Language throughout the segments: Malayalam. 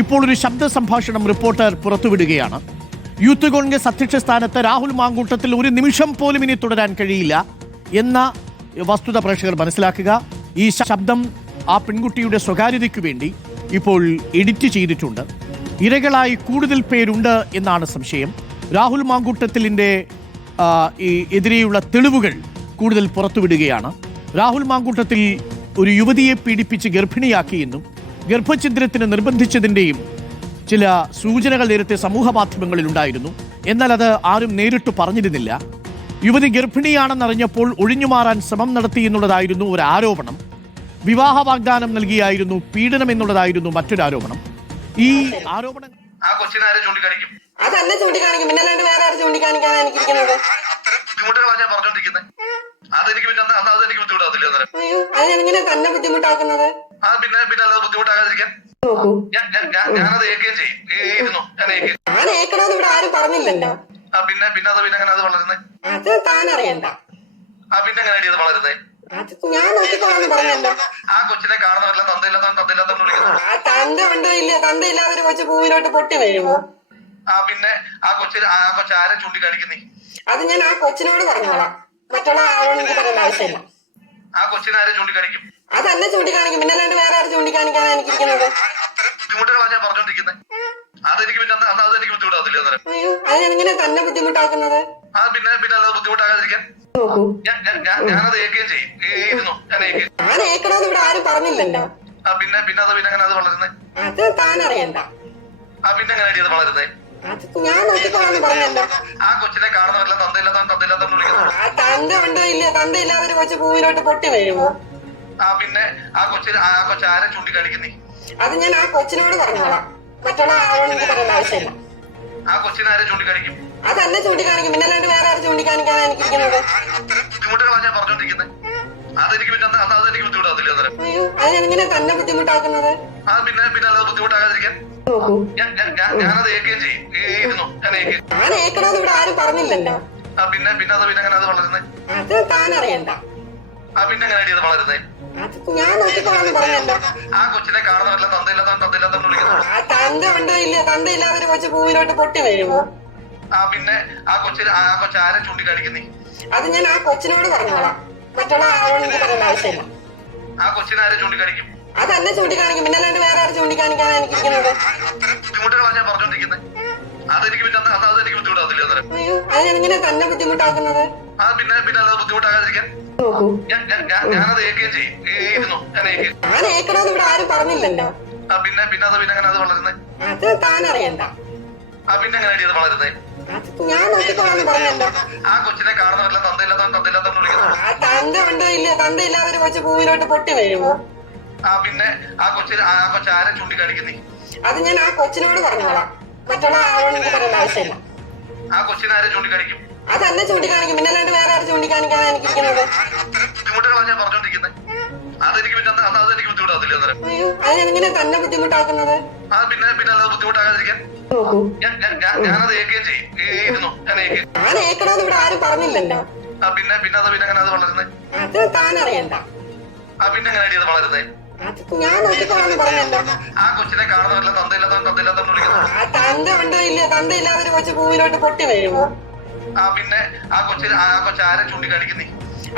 ഇപ്പോൾ ഒരു ശബ്ദ സംഭാഷണം റിപ്പോർട്ടർ പുറത്തുവിടുകയാണ്. യൂത്ത് കോൺഗ്രസ് അധ്യക്ഷ സ്ഥാനത്ത് രാഹുൽ മാങ്കൂട്ടത്തിൽ ഒരു നിമിഷം പോലും ഇനി തുടരാൻ കഴിയില്ല എന്ന വസ്തുത പ്രേക്ഷകർ മനസ്സിലാക്കുക. ഈ ശബ്ദം ആ പെൺകുട്ടിയുടെ സ്വകാര്യതയ്ക്കു വേണ്ടി ഇപ്പോൾ എഡിറ്റ് ചെയ്തിട്ടുണ്ട്. ഇരകളായി കൂടുതൽ പേരുണ്ട് എന്നാണ് സംശയം. രാഹുൽ മാങ്കൂട്ടത്തിലിന്റെ എതിരെയുള്ള തെളിവുകൾ കൂടുതൽ പുറത്തുവിടുകയാണ്. രാഹുൽ മാങ്കൂട്ടത്തിൽ ഒരു യുവതിയെ പീഡിപ്പിച്ച് ഗർഭിണിയാക്കിയെന്നും ഗർഭഛിദ്രത്തിന് നിർബന്ധിച്ചതിന്റെയും ചില സൂചനകൾ നേരത്തെ സമൂഹ മാധ്യമങ്ങളിൽ ഉണ്ടായിരുന്നു. എന്നാൽ അത് ആരും നേരിട്ട് പറഞ്ഞിരുന്നില്ല. യുവതി ഗർഭിണിയാണെന്നറിഞ്ഞപ്പോൾ ഒഴിഞ്ഞുമാറാൻ ശ്രമം നടത്തി എന്നുള്ളതായിരുന്നു ഒരു ആരോപണം. വിവാഹ വാഗ്ദാനം നൽകിയായിരുന്നു പീഡനം എന്നുള്ളതായിരുന്നു മറ്റൊരു ആരോപണം. ഈ ആരോപണം ആരെ ചൂണ്ടിക്കാണിക്കും? പിന്നെ വേറെ ആരും ചൂണ്ടിക്കാണിക്കാതെ എനിക്കിരിക്കുന്നത്? ബുദ്ധിമുട്ടുകളാണ് ഞാൻ പറഞ്ഞോണ്ടിരിക്കുന്നത് അതെനിക്ക് പിന്നെ അന്ന് അതെനിക്ക് ബുദ്ധിമുട്ടാകത്തില്ല അന്നേരം? അയ്യോ അതിനെങ്ങനെ തന്നെ ബുദ്ധിമുട്ടാക്കുന്നത്? ആ പിന്നെ പിന്നെ അല്ലാതെ ബുദ്ധിമുട്ടാകാതിരിക്കാൻ. നോക്കൂ. ഞാൻ ഞാൻ ഞാൻ- ഞാനത് ഏക്കുകയും ചെയ്യും. ഏ- ഞാൻ ഏക്കണമെന്ന് ഇവിടെ ആരും പറഞ്ഞില്ലല്ലോ. ആ പിന്നെ പിന്നെ അത് പിന്നെ അങ്ങനെ അത് വളരുന്നേ? അത് താൻ അറിയണ്ട ആ പിന്നെ എങ്ങനെ അടി അത് വളരുന്നേ? അത് ഞാൻ നോക്കിക്കോളാന്ന് പറഞ്ഞല്ലോ. ആ കൊച്ചിനെ കാണുന്നവരെല്ലാം തന്തയില്ലാത്തവൻ തന്തയില്ലാത്തവൻ വിളിക്കുന്നു. ആ തന്ത ഉണ്ടോ ഇല്ലയോ? തന്ത ഇല്ലാതെ ഒരു കൊച്ചു ഭൂമിയിലോട്ട് പൊട്ടി വീഴുമോ? ആ പിന്നെ ആ കൊച്ചിന് ആ കൊച്ചു ആരെ ചൂണ്ടിക്കാണിക്കുന്നേ? അത് ഞാൻ ആ കൊച്ചിനോട് പറഞ്ഞോളാം. മറ്റുള്ള ആളോട് എനിക്ക് പറയേണ്ട ആവശ്യമില്ല. ആ കൊച്ചിനെ ആരെ ചൂണ്ടിക്കാണിക്കും? പിന്നെ അല്ലാണ്ട് വേറെ ആരും ചൂണ്ടിക്കാണിക്കാതെ എനിക്കിരിക്കുന്നത്? അത്തരം ബുദ്ധിമുട്ടുകളാണ് ഞാൻ പറഞ്ഞോണ്ടിരിക്കുന്നത് അതെനിക്ക് പിന്നെ അന്ന് ബുദ്ധിമുട്ടാകത്തില്ല അന്നേരം? അയ്യോ എങ്ങനെ തന്നെ ബുദ്ധിമുട്ടാക്കുന്നത്? ആ പിന്നെ പിന്നെ അല്ലാതെ ബുദ്ധിമുട്ടാകാതിരിക്കാൻ. നോക്കൂ. ഞാൻ ഞാൻ ഞാൻ- ഞാനത് ഏക്കുകയും ചെയ്യും. ഏ- ഞാൻ ഏക്കുകയും ഞാൻ ഏക്കണമെന്ന് ഇവിടെ ആരും പറഞ്ഞില്ലല്ലോ. ആ പിന്നെ പിന്നെ അത് പിന്നെ അങ്ങനെ അത് വളരുന്നേ? അത് താൻ അറിയണ്ട ആ പിന്നെ അടി അത് വളരുന്നത് അത് ഞാൻ നോക്കിക്കോളാന്ന് പറഞ്ഞല്ലോ ആ കൊച്ചിനെ കാണുന്നവരല്ല തന്തയില്ലാത്തവൻ തന്തയില്ലാത്തവൻ വിളിക്കുന്നു. ആ തന്ത ഉണ്ടോ ഇല്ലയോ? തന്ത ഇല്ലാതെ ഒരു കൊച്ചു ഭൂമിയിലോട്ട് പൊട്ടി വീഴുമോ ആ പിന്നെ ആ കൊച്ചിന് ആ കൊച്ചു ആരെ ചൂണ്ടിക്കാണിക്കുന്നേ? അത് ഞാൻ ആ കൊച്ചിനോട് പറഞ്ഞോളാം. മറ്റുള്ള ആളോട് എനിക്ക് പറയേണ്ട ആവശ്യമില്ല. ആ കൊച്ചിനെ ആരെ ചൂണ്ടിക്കാണിക്കും? അതെന്നെ ചൂണ്ടിക്കാണിക്കും. പിന്നെ അല്ലാണ്ട് വേറെ ആരും എനിക്കിരിക്കുന്നത്? അത്തരം ബുദ്ധിമുട്ടുകളാണ് ഞാൻ പറഞ്ഞോണ്ടിരിക്കുന്നത് അതെനിക്ക് പിന്നെ അന്ന് അന്ന് അതെനിക്ക് ബുദ്ധിമുട്ടാകത്തില്ല അന്നേരം. അയ്യോ അതിനെങ്ങനെ തന്നെ ബുദ്ധിമുട്ടാക്കുന്നത്? ആ പിന്നെ പിന്നെ അല്ലാതെ ബുദ്ധിമുട്ടാകാതിരിക്കാൻ. നോക്കൂ. ഞാൻ ഞാൻ ഞാൻ- ഞാനത് ഏക്കുകയും ചെയ്യും. ഏ- ഇരുന്നു. ഞാൻ ഏക്കുകയും ഞാൻ ഏക്കണമെന്ന് ഇവിടെ ആരും പറഞ്ഞില്ലല്ലോ. ആ പിന്നെ പിന്നെ അത് പിന്നെ അങ്ങനെ അത് വളരുന്നത് അത് താൻ അറിയണ്ട ആ പിന്നെ അങ്ങനെ അത് ഞാൻ നോക്കിക്കോളാന്ന് പറഞ്ഞല്ലോ. ആ കൊച്ചിനെ കാണുന്നവരെല്ലാം തന്തയില്ലാത്തവൻ ആ തന്ത ഉണ്ടോ ഇല്ല തന്ത ഇല്ലാതെ ഒരു കൊച്ചു പൂവിലോട്ട് പൊട്ടി വീഴുമോ ആ പിന്നെ ആ കൊച്ചിന് ആ കൊച്ചു ആരെ ചൂണ്ടിക്കാണിക്കുന്നേ? അത് ഞാൻ ആ കൊച്ചിനോട് പറഞ്ഞോളാം. മറ്റുള്ള ആളോട് എനിക്ക് പറയേണ്ട ആവശ്യമില്ല. ആ കൊച്ചിനെ ആരെ ചൂണ്ടിക്കാണിക്കും? അതന്നെ ചൂണ്ടിക്കാണിക്കും. പിന്നെ അല്ലാണ്ട് വേറെ ആരും എനിക്ക് എനിക്കിരിക്കുന്നത്? അത്തരം ബുദ്ധിമുട്ടുകളാണ് ഞാൻ പറഞ്ഞോണ്ടിരിക്കുന്നത് അതെനിക്ക് പിന്നെ അന്ന് അന്ന് അതെനിക്ക് ബുദ്ധിമുട്ടാകത്തില്ല അന്നേരം. അയ്യോ അതിനെങ്ങനെ തന്നെ ബുദ്ധിമുട്ടാക്കുന്നത്? ആ പിന്നെ പിന്നെ അല്ലാതെ ബുദ്ധിമുട്ടാകാതിരിക്കാൻ. നോക്കൂ. ഞാൻ ഞാൻ ഞാൻ- ഞാനത് ഏക്കുകയും ചെയ്യും. ഏ- ഇരുന്നു ഞാൻ ഏക്കുകയും ഞാൻ ഏക്കണമെന്ന് ഇവിടെ ആരും പറഞ്ഞില്ലല്ലോ. ആ പിന്നെ പിന്നെ അത് പിന്നെ അങ്ങനെ അത് വളരുന്നത് അത് താൻ അറിയണ്ട ആ പിന്നെ അങ്ങനെ അടി അത് വളരുന്നത് അത് ഞാൻ നോക്കിക്കോളാന്ന് പറഞ്ഞല്ലോ. ആ കൊച്ചിനെ കാണുന്നവരെല്ലാം തന്തയില്ലാത്തവൻ തന്തയില്ലാത്തവൻ വിളിക്കുന്നു. ആ തന്ത ഉണ്ടോ ഇല്ലയോ? തന്ത ഇല്ലാതെ ഒരു കൊച്ചു ഭൂമിയിലോട്ട് പൊട്ടി വീഴുമോ? ആ പിന്നെ ആ കൊച്ചിന് ആ കൊച്ചു ആരെ ചൂണ്ടിക്കാണിക്കുന്നേ? അത് ഞാൻ ആ കൊച്ചിനോട് പറഞ്ഞോളാം. മറ്റുള്ള ആളോട് എനിക്ക് പറയേണ്ട ആവശ്യമില്ല. ആ കൊച്ചിനെ ആരെ ചൂണ്ടിക്കാണിക്കും? അതന്നെ ചൂണ്ടിക്കാണിക്കും. പിന്നെ അല്ലാണ്ട് വേറെ ആരും ചൂണ്ടിക്കാണിക്കാതെ എനിക്കിരിക്കുന്നത് അത്തരം ബുദ്ധിമുട്ടുകളാണ് ഞാൻ പറഞ്ഞോണ്ടിരിക്കുന്നത് അതെനിക്ക് പിന്നെ അന്ന് അതെനിക്ക് ബുദ്ധിമുട്ടാകത്തില്ല അതിനെങ്ങനെ തന്നെ ബുദ്ധിമുട്ടാക്കുന്നത്? ആ പിന്നെ പിന്നെ അല്ലാതെ ബുദ്ധിമുട്ടാകാതിരിക്കാൻ. ഞാനത് ഏക്കുകയും ചെയ്യും. ഇരുന്നു? ഞാൻ ഏക്കുകയും ഞാൻ ഏക്കണമെന്ന് ഇവിടെ ആരും പറഞ്ഞില്ലല്ലോ. ആ പിന്നെ പിന്നെ അത് പിന്നെ അങ്ങനെ അത് വളരുന്നേ? അത് താൻ അറിയണ്ട ആ പിന്നെ എങ്ങനെ അടി അത് ഞാൻ നോക്കിക്കോളാന്ന് പറഞ്ഞല്ലോ. ആ കൊച്ചിനെ കാണുന്നവരെല്ലാം തന്തയില്ലാത്തവൻ തന്തയില്ലാത്തവൻ വിളിക്കുന്നു. ആ തന്ത ഉണ്ടോ ഇല്ല തന്ത ഇല്ലാതെ ഒരു കൊച്ചു പൂവിലോട്ട് പൊട്ടി വീഴുമോ? ആ പിന്നെ ആ കൊച്ചിന് ആ കൊച്ചു ആരെ ചൂണ്ടിക്കാണിക്കുന്നേ?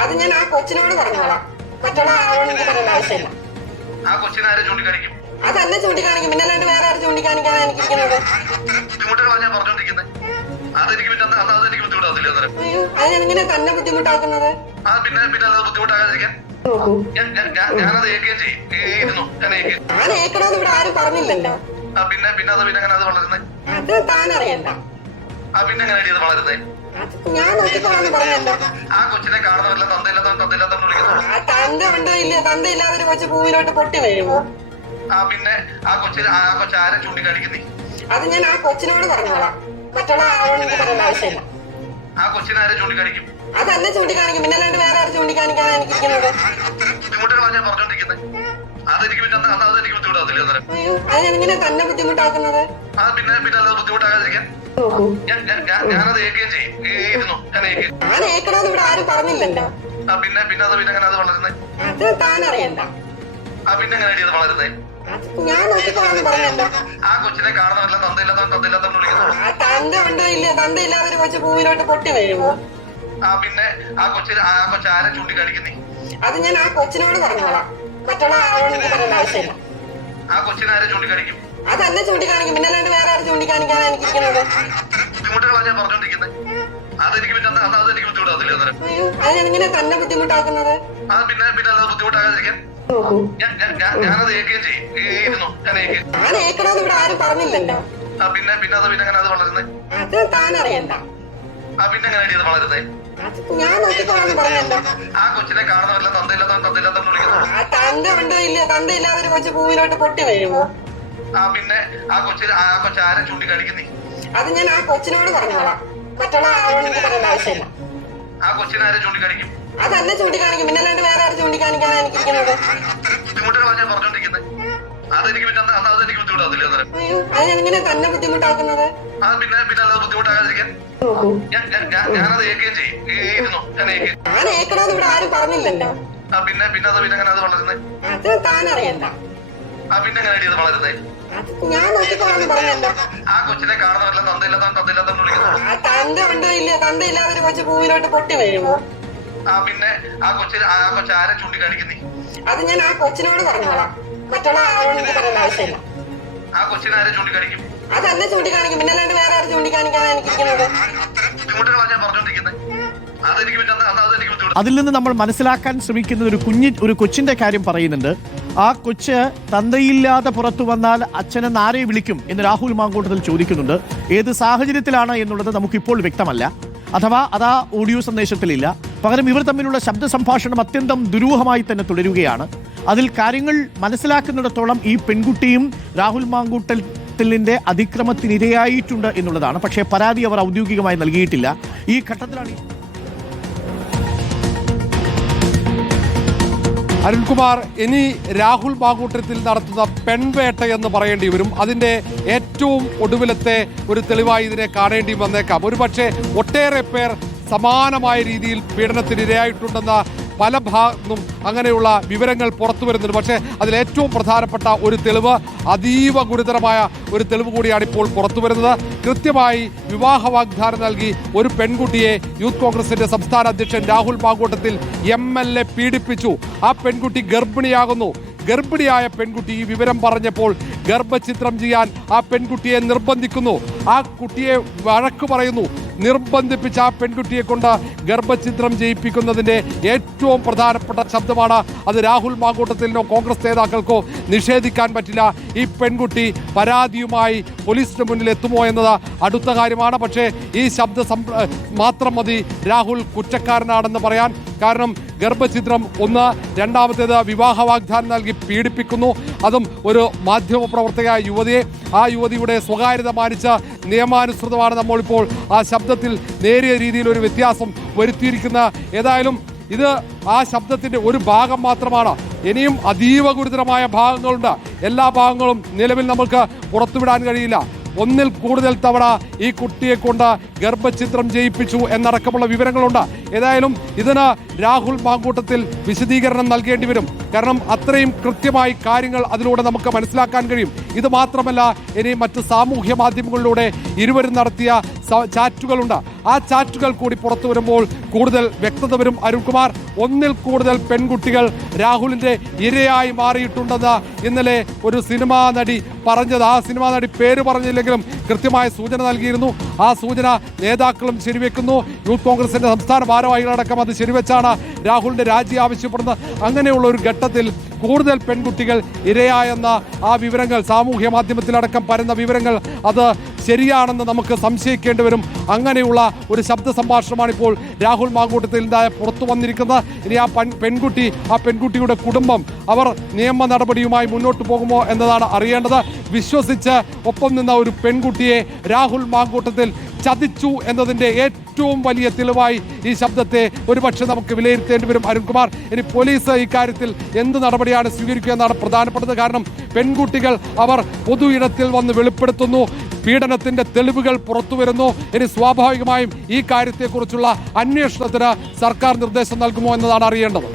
അത് ഞാൻ ആ കൊച്ചിനോട് പറഞ്ഞോളാം. മറ്റുള്ള ആളോട് എനിക്ക് പറയേണ്ട ആവശ്യമില്ല. ആ കൊച്ചിനെ ആരെ ചൂണ്ടിക്കാണിക്കും? അതന്നെ ചൂണ്ടിക്കാണിക്കും. പിന്നെ അല്ലാണ്ട് വേറെ ആരും ചൂണ്ടിക്കാണിക്കാതെ എനിക്കിരിക്കുന്നത്? ബുദ്ധിമുട്ടുകളാണ് ഞാൻ പറഞ്ഞോണ്ടിരിക്കുന്നത് അതെനിക്ക് പിന്നെ അന്ന് അതെനിക്ക് ബുദ്ധിമുട്ടാകത്തില്ല അന്നേരം? അയ്യോ അതിനെങ്ങനെ തന്നെ ബുദ്ധിമുട്ടാക്കുന്നത്. ആ പിന്നെ പിന്നെ അല്ലാതെ ബുദ്ധിമുട്ടാകാതിരിക്കാൻ. നോക്കൂ. ഞാൻ ഞാൻ ഞാൻ- ഞാനത് ഏക്കുകയും ചെയ്യും. ഏ- ഇരുന്നു. ഞാൻ ഏക്കുകയും ഞാൻ ഏക്കണമെന്ന് ഇവിടെ ആരും പറഞ്ഞില്ലല്ലോ. ആ പിന്നെ പിന്നെ അത് പിന്നെ അങ്ങനെ അത് വളരുന്നത് അത് താൻ അറിയണ്ട ആ പിന്നെ എങ്ങനെ അടി അത് വളരുന്നത് അത് ഞാൻ നോക്കിക്കോളാന്ന് പറഞ്ഞല്ലോ. ആ കൊച്ചിനെ കാണുന്നവരെല്ലാം തന്തയില്ലാത്തവൻ തന്തയില്ലാത്തവൻ വിളിക്കുന്നു. ആ തന്ത ഉണ്ടോ ഇല്ലയോ? തന്ത ഇല്ലാതെ ഒരു കൊച്ചു പൂവിലോട്ട് പൊട്ടി വീഴുമോ? പിന്നെ ആ കൊച്ചി ആ കൊച്ചു ആരെ ചൂണ്ടിക്കാണിക്കുന്നേ? അത് ഞാൻ ആ കൊച്ചിനോട് പറഞ്ഞോളാം. മറ്റുള്ള ആളോട് എനിക്ക് പറയേണ്ട ആവശ്യമില്ല. ആ കൊച്ചിനെ ആരെ ചൂണ്ടിക്കാണിക്കും? അതന്നെ ചൂണ്ടിക്കാണിക്കും. പിന്നെ അല്ലാണ്ട് വേറെ ആരും ചൂണ്ടിക്കാണിക്കാതെ എനിക്കിരിക്കുന്നത് അത്തരം ബുദ്ധിമുട്ടുകളാണ് ഞാൻ പറഞ്ഞോണ്ടിരിക്കുന്നത് അതെനിക്ക് പിന്നെ അന്ന് അന്ന് അതെനിക്ക് ബുദ്ധിമുട്ടാകത്തില്ല അന്നേരം? അയ്യോ അതിനെങ്ങനെ തന്നെ ബുദ്ധിമുട്ടാക്കുന്നത്? ആ പിന്നെ പിന്നെ അല്ലാതെ ബുദ്ധിമുട്ടാകാതിരിക്കാൻ. നോക്കൂ ഞാൻ ഞാൻ ഞാൻ- ഞാനത് ഏക്കുകയും ചെയ്യും. ഏ- ഇരുന്നു. ഞാൻ ഏക്കുകയും ഞാൻ ഏക്കണമെന്ന് ഇവിടെ ആരും പറഞ്ഞില്ലല്ലോ. ആ പിന്നെ പിന്നെ അത് പിന്നെ അങ്ങനെ അത് വളരുന്നത് അത് താൻ അറിയണ്ട ആ പിന്നെ അങ്ങനെ വളരുന്നേ അത് വളരുന്നത് ഞാൻ നോക്കിക്കോളാന്ന് പറഞ്ഞല്ലോ. ആ കൊച്ചിനെ കാണുന്നവരെല്ലാം തന്തയില്ലാത്തവൻ തന്തയില്ലാത്തവൻ വിളിക്കുന്നു. ആ തന്ത ഉണ്ടോ ഇല്ല തന്ത ഇല്ലാതെ ഒരു കൊച്ചു ഭൂമിയിലോട്ട് പൊട്ടി വീഴുമോ ആ പിന്നെ ആ കൊച്ചിന് ആ കൊച്ചു ആരെ ചൂണ്ടിക്കാണിക്കുന്നേ? അത് ഞാൻ ആ കൊച്ചിനോട് പറഞ്ഞോളാം. മറ്റുള്ള ആളോട് പറയേണ്ട ആവശ്യമില്ല. ആ കൊച്ചിനെ ആരെ ചൂണ്ടിക്കാണിക്കും? അതന്നെ ചൂണ്ടിക്കാണിക്കും. പിന്നെ അല്ലാണ്ട് വേറെ ആരും ചൂണ്ടിക്കാണിക്കാനാണ് എനിക്കിരിക്കുന്നത് അത്തരം ബുദ്ധിമുട്ടുകളാണ് ഞാൻ പറഞ്ഞോണ്ടിരിക്കുന്നത് അതെനിക്ക് പിന്നെ അന്ന് അതെനിക്ക് ബുദ്ധിമുട്ടാകത്തില്ല അന്നേരം അതെങ്ങനെ തന്നെ ബുദ്ധിമുട്ടാക്കുന്നത്? ആ പിന്നെ പിന്നെ അല്ലാതെ ബുദ്ധിമുട്ടാകാതിരിക്കാൻ ഞാൻ ഞാനത് ഏക്കണമെന്ന് ഇവിടെ ആരും പറഞ്ഞില്ലല്ലോ. പിന്നെ പിന്നെ അത് പിന്നെ അങ്ങനെ അത് വളരുന്നേ. അത് താൻ അറിയണ്ട. ആ പിന്നെ എങ്ങനെ അത് വളരുന്നേ? ഞാൻ ആ കൊച്ചിനെ കാണുന്നവരെല്ലാം തന്തയില്ലാത്തവൻ തന്തയില്ലാത്തവൻ വിളിക്കുന്നു. ആ തന്ത ഉണ്ടോ ഇല്ല തന്ത ഇല്ലാതെ ഒരു കൊച്ചു ഭൂമിയിലോട്ട് പൊട്ടി വീഴുമോ? ആ പിന്നെ ആ കൊച്ചി ആ കൊച്ചു ആരെ ചൂണ്ടിക്കാണിക്കുന്നേ? അത് ഞാൻ ആ കൊച്ചിനോട് പറഞ്ഞോളാം. മറ്റുള്ള ആളോട് എനിക്ക് പറയേണ്ട ആവശ്യമില്ല. ആ കൊച്ചിനെ ആരെ ചൂണ്ടിക്കാണിക്കും? അതന്നെ ചൂണ്ടിക്കാണിക്കും. പിന്നെ അല്ലാണ്ട് വേറെ ആരും ബുദ്ധിമുട്ടാകത്തില്ല അന്നേരം അയ്യോ അതെങ്ങനെ തന്നെ ബുദ്ധിമുട്ടാക്കുന്നത്? ഞാൻ ഏക്കണമെന്ന് ഇവിടെ ആരും പറഞ്ഞില്ലല്ലോ. പിന്നെ പിന്നെ അത് പിന്നെ അത് വളരുന്നേ അത് ആ എങ്ങനെ ഞാൻ നോക്കിക്കോളാന്ന് പറഞ്ഞല്ലോ. ആ ഉണ്ടോ ഇല്ല കൊച്ചു പൂവിലോട്ട് പൊട്ടി വീഴുമോ? ആ പിന്നെ ആ കൊച്ചിന് ആ കൊച്ചു ആരെ ചൂണ്ടിക്കാണിക്കുന്നേ? അത് ഞാൻ ആ കൊച്ചിനോട് പറഞ്ഞോളാം. മറ്റുള്ള ആളോട് എനിക്ക് പറയേണ്ട ആവശ്യമില്ല. ആ കൊച്ചിനെ ആരെ ചൂണ്ടിക്കാണിക്കും? അതന്നെ ചൂണ്ടിക്കാണിക്കും. പിന്നെ അല്ലാണ്ട് വേറെ ആരും ചൂണ്ടിക്കാണിക്കാനാണ് എനിക്കിരിക്കുന്നത്? അത്തരം ബുദ്ധിമുട്ടുകളാണ് ഞാൻ പറഞ്ഞോണ്ടിരിക്കുന്നത് അതെനിക്ക് പിന്നെ അന്ന് അന്ന് അതെനിക്ക് ബുദ്ധിമുട്ട് അതിൽ നിന്ന് നമ്മൾ മനസ്സിലാക്കാൻ ശ്രമിക്കുന്ന ഒരു കുഞ്ഞി ഒരു കൊച്ചിന്റെ കാര്യം പറയുന്നുണ്ട്. ആ കൊച്ച് തന്തയില്ലാതെ പുറത്തു വന്നാൽ അച്ഛനെ നാരെ വിളിക്കും എന്ന് രാഹുൽ മാങ്കൂട്ടത്തിൽ ചോദിക്കുന്നുണ്ട്. ഏത് സാഹചര്യത്തിലാണ് എന്നുള്ളത് നമുക്കിപ്പോൾ വ്യക്തമല്ല. അഥവാ അതാ ഓഡിയോ സന്ദേശത്തിലില്ല. പകരം ഇവർ തമ്മിലുള്ള ശബ്ദ സംഭാഷണം അത്യന്തം ദുരൂഹമായി തന്നെ തുടരുകയാണ്. അതിൽ കാര്യങ്ങൾ മനസ്സിലാക്കുന്നിടത്തോളം ഈ പെൺകുട്ടിയും രാഹുൽ മാങ്കൂട്ടലിന്റെ അതിക്രമത്തിനിരയായിട്ടുണ്ട് എന്നുള്ളതാണ്. പക്ഷേ പരാതി അവർ ഔദ്യോഗികമായി നൽകിയിട്ടില്ല. ഈ ഘട്ടത്തിലാണ് അരുൺകുമാർ ഇനി രാഹുൽ മാങ്കൂട്ടത്തിൽ നടത്തുന്ന പെൺവേട്ട എന്ന് പറയേണ്ടി വരും. അതിന്റെ ഏറ്റവും ഒടുവിലത്തെ ഒരു തെളിവായി ഇതിനെ കാണേണ്ടി വന്നേക്കാം. ഒരുപക്ഷെ ഒട്ടേറെ പേർ സമാനമായ രീതിയിൽ പീഡനത്തിന് ഇരയായിട്ടുണ്ടെന്ന പല ഭാഗത്തും അങ്ങനെയുള്ള വിവരങ്ങൾ പുറത്തു വരുന്നുണ്ട്. പക്ഷേ അതിൽ ഏറ്റവും പ്രധാനപ്പെട്ട ഒരു തെളിവ് അതീവ ഗുരുതരമായ ഒരു തെളിവ് കൂടിയാണ് ഇപ്പോൾ പുറത്തു വരുന്നത്. കൃത്യമായി വിവാഹ വാഗ്ദാനം നൽകി ഒരു പെൺകുട്ടിയെ യൂത്ത് കോൺഗ്രസിന്റെ സംസ്ഥാന അധ്യക്ഷൻ Rahul Mankoottathil M L A പീഡിപ്പിച്ചു. ആ പെൺകുട്ടി ഗർഭിണിയാകുന്നു. ഗർഭിണിയായ പെൺകുട്ടി ഈ വിവരം പറഞ്ഞപ്പോൾ ഗർഭചിത്രം ചെയ്യാൻ ആ പെൺകുട്ടിയെ നിർബന്ധിക്കുന്നു. ആ കുട്ടിയെ വഴക്ക് പറയുന്നു. നിർബന്ധിപ്പിച്ച ആ പെൺകുട്ടിയെ കൊണ്ട് ഗർഭചിത്രം ചെയ്യിപ്പിക്കുന്നതിന്റെ ഏറ്റവും പ്രധാനപ്പെട്ട ശബ്ദമാണ് അത് രാഹുൽ മാങ്കൂട്ടത്തിലിനോ കോൺഗ്രസ് നേതാക്കൾക്കോ നിഷേധിക്കാൻ പറ്റില്ല. ഈ പെൺകുട്ടി പരാതിയുമായി പോലീസിന് മുന്നിൽ എത്തുമോ എന്നത് അടുത്ത കാര്യമാണ്. പക്ഷേ ഈ ശബ്ദ മാത്രം മതി. രാഹുൽ കുറ്റക്കാരനാണെന്ന് പറയാൻ കാരണം ഗർഭചിത്രം ഒന്ന് രണ്ടാമത്തേത് വിവാഹ വാഗ്ദാനം നൽകി പീഡിപ്പിക്കുന്നു. അതും ഒരു മാധ്യമ പ്രവർത്തകയായ യുവതിയെ ആ യുവതിയുടെ സ്വകാര്യത മാനിച്ച നിയമാനുസൃതമാണ് നമ്മളിപ്പോൾ ആ ശബ്ദത്തിൽ നേരിയ രീതിയിൽ ഒരു വ്യത്യാസം വരുത്തിയിരിക്കുന്ന. ഏതായാലും ഇത് ആ ശബ്ദത്തിന്റെ ഒരു ഭാഗം മാത്രമാണ്. ഇനിയും അതീവ ഗുരുതരമായ ഭാഗങ്ങളുണ്ട്. എല്ലാ ഭാഗങ്ങളും നിലവിൽ നമുക്ക് പുറത്തുവിടാൻ കഴിയില്ല. ഒന്നിൽ കൂടുതൽ തവണ ഈ കുട്ടിയെ കൊണ്ട് ഗർഭചിത്രം ചെയ്യിപ്പിച്ചു എന്നടക്കമുള്ള വിവരങ്ങളുണ്ട്. ഏതായാലും ഇതിന് രാഹുൽ മാങ്കൂട്ടത്തിൽ വിശദീകരണം നൽകേണ്ടി വരും. കാരണം അത്രയും കൃത്യമായി കാര്യങ്ങൾ അതിലൂടെ നമുക്ക് മനസ്സിലാക്കാൻ കഴിയും. ഇത് മാത്രമല്ല ഇനി മറ്റ് സാമൂഹ്യ മാധ്യമങ്ങളിലൂടെ ഇരുവരും നടത്തിയ ചാറ്റുകളുണ്ട്. ആ ചാറ്റുകൾ കൂടി പുറത്തു വരുമ്പോൾ കൂടുതൽ വ്യക്തത വരും. അരുൺകുമാർ ഒന്നിൽ കൂടുതൽ പെൺകുട്ടികൾ രാഹുലിന്റെ ഇരയായി മാറിയിട്ടുണ്ടെന്ന് ഇന്നലെ ഒരു സിനിമാ നടി പറഞ്ഞത്. ആ സിനിമാ നടി പേര് പറഞ്ഞില്ലെങ്കിലും കൃത്യമായ സൂചന നൽകിയിരുന്നു. ആ സൂചന നേതാക്കളും ശരിവെക്കുന്നു. യൂത്ത് കോൺഗ്രസിന്റെ സംസ്ഥാന ഭാരവാഹികളടക്കം അത് ശരിവെച്ചാണ് രാഹുലിന്റെ രാജി ആവശ്യപ്പെടുന്നത്. അങ്ങനെയുള്ള ഒരു ഘട്ടത്തിൽ കൂടുതൽ പെൺകുട്ടികൾ ഇരയായെന്ന ആ വിവരങ്ങൾ സാമൂഹ്യ മാധ്യമത്തിലടക്കം പരന്ന വിവരങ്ങൾ അത് ശരിയാണെന്ന് നമുക്ക് സംശയിക്കേണ്ടി വരും. അങ്ങനെയുള്ള ഒരു ശബ്ദ സംഭാഷണമാണ് ഇപ്പോൾ രാഹുൽ മാങ്കൂട്ടത്തിൽ നിന്നായ പുറത്തു വന്നിരിക്കുന്നത്. ഇനി ആ പെൺ പെൺകുട്ടി ആ പെൺകുട്ടിയുടെ കുടുംബം അവർ നിയമ നടപടിയുമായി മുന്നോട്ട് പോകുമോ എന്നതാണ് അറിയേണ്ടത്. വിശ്വസിച്ച് ഒപ്പം നിന്ന ഒരു പെൺകുട്ടിയെ രാഹുൽ മാങ്കൂട്ടത്തിൽ ചതിച്ചു എന്നതിന്റെ ഏറ്റവും വലിയ തെളിവായി ഈ ശബ്ദത്തെ ഒരുപക്ഷെ നമുക്ക് വിലയിരുത്തേണ്ടി വരും. അരുൺകുമാർ ഇനി പോലീസ് ഇക്കാര്യത്തിൽ എന്ത് നടപടിയാണ് സ്വീകരിക്കുക എന്നാണ് പ്രധാനപ്പെട്ടത്. കാരണം പെൺകുട്ടികൾ അവർ പൊതു ഇടത്തിൽ വന്ന് വെളിപ്പെടുത്തുന്നു. പീഡനത്തിന്റെ തെളിവുകൾ പുറത്തു വരുന്നു. ഇനി സ്വാഭാവികമായും ഈ കാര്യത്തെക്കുറിച്ചുള്ള അന്വേഷണത്തിന് സർക്കാർ നിർദ്ദേശം നൽകുമോ എന്നതാണ് അറിയേണ്ടത്.